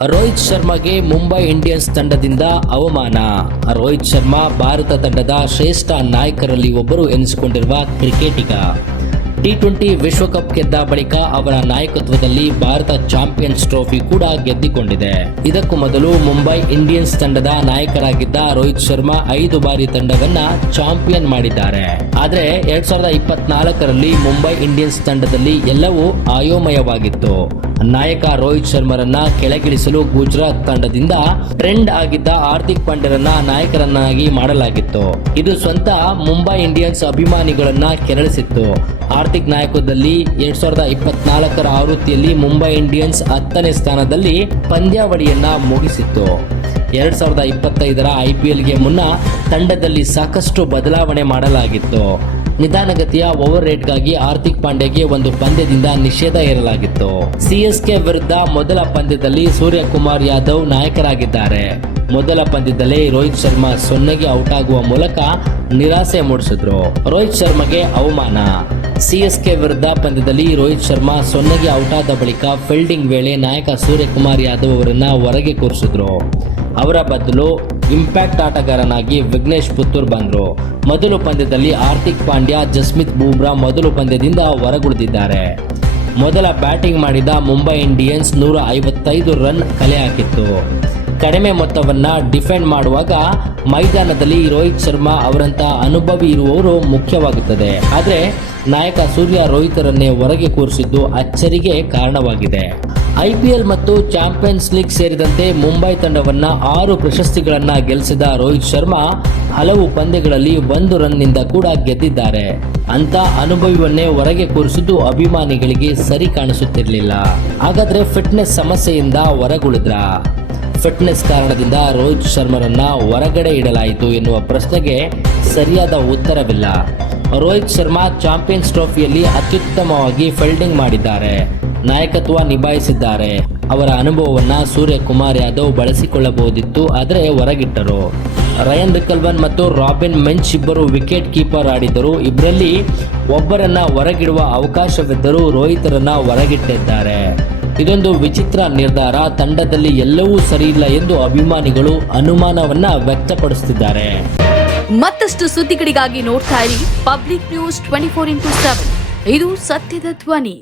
Rohit ಶರ್ಮಾಗೆ Mumbai Indians ತಂಡದಿಂದ ಅವಮಾನ. ರೋಹಿತ್ ಶರ್ಮಾ ಭಾರತ ತಂಡದ ಶ್ರೇಷ್ಠ ನಾಯಕರಲ್ಲಿ ಒಬ್ಬರು ಎನಿಸಿಕೊಂಡಿರುವ ಕ್ರಿಕೆಟಿಗ. ಟಿ20 ವಿಶ್ವಕಪ್ ಗೆದ್ದ ಬಳಿಕ ಅವರ ನಾಯಕತ್ವದಲ್ಲಿ ಭಾರತ ಚಾಂಪಿಯನ್ಸ್ ಟ್ರೋಫಿ ಕೂಡ ಗೆದ್ದಿಕೊಂಡಿದೆ. ಇದಕ್ಕೂ ಮೊದಲು ಮುಂಬೈ ಇಂಡಿಯನ್ಸ್ ತಂಡದ ನಾಯಕರಾಗಿದ್ದ ರೋಹಿತ್ ಶರ್ಮಾ 5 ಬಾರಿ ತಂಡವನ್ನ ಚಾಂಪಿಯನ್ ಮಾಡಿದ್ದಾರೆ. ಆದ್ರೆ 2024ರಲ್ಲಿ ಮುಂಬೈ ಇಂಡಿಯನ್ಸ್ ತಂಡದಲ್ಲಿ ಎಲ್ಲವೂ ಅಯೋಮಯವಾಗಿತ್ತು. ನಾಯಕ ರೋಹಿತ್ ಶರ್ಮರನ್ನ ಕೆಳಗಿಳಿಸಲು ಗುಜರಾತ್ ತಂಡದಿಂದ ಟ್ರೆಂಡ್ ಆಗಿದ್ದ ಹಾರ್ದಿಕ್ ಪಾಂಡ್ಯರನ್ನ ನಾಯಕರನ್ನಾಗಿ ಮಾಡಲಾಗಿತ್ತು. ಇದು ಸ್ವಂತ ಮುಂಬೈ ಇಂಡಿಯನ್ಸ್ ಅಭಿಮಾನಿಗಳನ್ನ ಕೆರಳಿಸಿತ್ತು. ಹಾರ್ದಿಕ್ ನಾಯಕತ್ವದಲ್ಲಿ 2024ರ ಆವೃತ್ತಿಯಲ್ಲಿ ಮುಂಬೈ ಇಂಡಿಯನ್ಸ್ 10ನೇ ಸ್ಥಾನದಲ್ಲಿ ಪಂದ್ಯಾವಳಿಯನ್ನ ಮುಗಿಸಿತ್ತು. 2025ರ IPLಗೆ ಮುನ್ನ ತಂಡದಲ್ಲಿ ಸಾಕಷ್ಟು ಬದಲಾವಣೆ ಮಾಡಲಾಗಿತ್ತು. ನಿಧಾನಗತಿಯ ಓವರ್ ರೇಟ್ಗಾಗಿ ಹಾರ್ದಿಕ್ ಪಾಂಡ್ಯಗೆ ಒಂದು ಪಂದ್ಯದಿಂದ ನಿಷೇಧ ಹೇರಲಾಗಿತ್ತು. CSK ವಿರುದ್ಧ ಮೊದಲ ಪಂದ್ಯದಲ್ಲಿ ಸೂರ್ಯಕುಮಾರ್ ಯಾದವ್ ನಾಯಕರಾಗಿದ್ದಾರೆ. ಮೊದಲ ಪಂದ್ಯದಲ್ಲೇ ರೋಹಿತ್ ಶರ್ಮಾ 0ಗೆ ಔಟ್ ಆಗುವ ಮೂಲಕ ನಿರಾಸೆ ಮೂಡಿಸಿದ್ರು. ರೋಹಿತ್ ಶರ್ಮಾಗೆ ಅವಮಾನ. CSK ವಿರುದ್ಧ ಪಂದ್ಯದಲ್ಲಿ ರೋಹಿತ್ ಶರ್ಮಾ 0ಗೆ ಔಟ್ ಆದ ಬಳಿಕ ಫೀಲ್ಡಿಂಗ್ ವೇಳೆ ನಾಯಕ ಸೂರ್ಯಕುಮಾರ್ ಯಾದವ್ ಅವರನ್ನ ಹೊರಗೆ ಕೂರಿಸಿದ್ರು. ಅವರ ಬದಲು ಇಂಪ್ಯಾಕ್ಟ್ ಆಟಗಾರನಾಗಿ ವಿಘ್ನೇಶ್ ಪುತ್ತೂರ್ ಬಂದ್ರು. ಮೊದಲ ಪಂದ್ಯದಲ್ಲಿ ಹಾರ್ದಿಕ್ ಪಾಂಡ್ಯ, ಜಸ್ಮಿತ್ ಬೂಮ್ರಾ ಮೊದಲ ಪಂದ್ಯದಿಂದ ಹೊರಗುಳಿದಿದ್ದಾರೆ. ಮೊದಲ ಬ್ಯಾಟಿಂಗ್ ಮಾಡಿದ ಮುಂಬೈ ಇಂಡಿಯನ್ಸ್ 155 ರನ್ ಕಲೆ ಹಾಕಿತ್ತು. ಕಡಿಮೆ ಮೊತ್ತವನ್ನ ಡಿಫೆಂಡ್ ಮಾಡುವಾಗ ಮೈದಾನದಲ್ಲಿ ರೋಹಿತ್ ಶರ್ಮಾ ಅವರಂತ ಅನುಭವಿ ಇರುವವರು ಮುಖ್ಯವಾಗುತ್ತದೆ. ಆದರೆ ನಾಯಕ ಸೂರ್ಯ ರೋಹಿತರನ್ನೇ ಹೊರಗೆ ಕೂರಿಸಿದ್ದು ಅಚ್ಚರಿಗೆ ಕಾರಣವಾಗಿದೆ. IPL ಮತ್ತು ಚಾಂಪಿಯನ್ಸ್ ಲೀಗ್ ಸೇರಿದಂತೆ ಮುಂಬೈ ತಂಡವನ್ನ 6 ಪ್ರಶಸ್ತಿಗಳನ್ನ ಗೆಲ್ಲಿಸಿದ ರೋಹಿತ್ ಶರ್ಮಾ ಹಲವು ಪಂದ್ಯಗಳಲ್ಲಿ 1 ರನ್ನಿಂದ ಕೂಡ ಗೆದ್ದಿದ್ದಾರೆ. ಅಂತ ಅನುಭವವನ್ನೇ ಹೊರಗೆ ಕೂರಿಸಿದ್ದು ಅಭಿಮಾನಿಗಳಿಗೆ ಸರಿ ಕಾಣಿಸುತ್ತಿರಲಿಲ್ಲ. ಹಾಗಾದ್ರೆ ಫಿಟ್ನೆಸ್ ಸಮಸ್ಯೆಯಿಂದ ಹೊರಗುಳಿದ್ರ? ಫಿಟ್ನೆಸ್ ಕಾರಣದಿಂದ ರೋಹಿತ್ ಶರ್ಮರನ್ನ ಹೊರಗಡೆ ಇಡಲಾಯಿತು ಎನ್ನುವ ಪ್ರಶ್ನೆಗೆ ಸರಿಯಾದ ಉತ್ತರವಿಲ್ಲ. ರೋಹಿತ್ ಶರ್ಮಾ ಚಾಂಪಿಯನ್ಸ್ ಟ್ರೋಫಿಯಲ್ಲಿ ಅತ್ಯುತ್ತಮವಾಗಿ ಫೀಲ್ಡಿಂಗ್ ಮಾಡಿದ್ದಾರೆ, ನಾಯಕತ್ವ ನಿಭಾಯಿಸಿದ್ದಾರೆ. ಅವರ ಅನುಭವವನ್ನ ಸೂರ್ಯಕುಮಾರ್ ಯಾದವ್ ಬಳಸಿಕೊಳ್ಳಬಹುದಿತ್ತು, ಆದರೆ ಹೊರಗಿಟ್ಟರು. ರಯನ್ ರಿಕಲ್ವನ್ ಮತ್ತು ರಾಬಿನ್ ಮಿಂಚ್ ಇಬ್ಬರು ವಿಕೆಟ್ ಕೀಪರ್ ಆಡಿದರು. ಇಬ್ಬರಲ್ಲಿ ಒಬ್ಬರನ್ನ ಹೊರಗಿಡುವ ಅವಕಾಶವಿದ್ದರೂ ರೋಹಿತರನ್ನ ಹೊರಗಿಟ್ಟಿದ್ದಾರೆ. ಇದೊಂದು ವಿಚಿತ್ರ ನಿರ್ಧಾರ. ತಂಡದಲ್ಲಿ ಎಲ್ಲವೂ ಸರಿಯಿಲ್ಲ ಎಂದು ಅಭಿಮಾನಿಗಳು ಅನುಮಾನವನ್ನ ವ್ಯಕ್ತಪಡಿಸುತ್ತಿದ್ದಾರೆ. ಮತ್ತಷ್ಟು ಸುದ್ದಿಗಳಿಗಾಗಿ ನೋಡ್ತಾ ಇರಿ ಪಬ್ಲಿಕ್ ನ್ಯೂಸ್ 24x7. ಇದು ಸತ್ಯದ ಧ್ವನಿ.